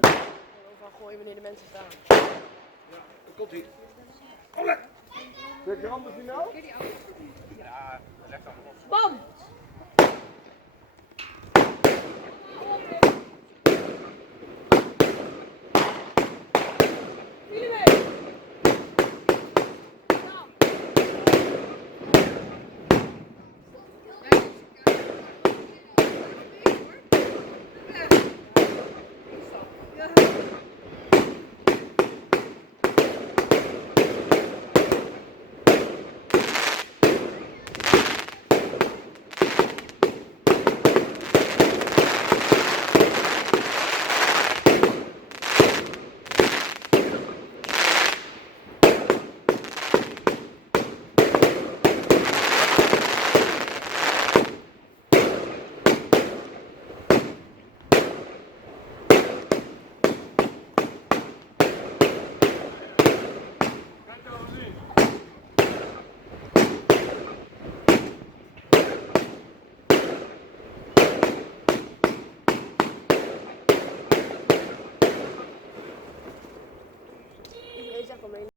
Overal gooien wanneer de mensen staan. Ja, daar komt ie. Olé! Zet je handen in nou? Ja, leg dan op. Bam!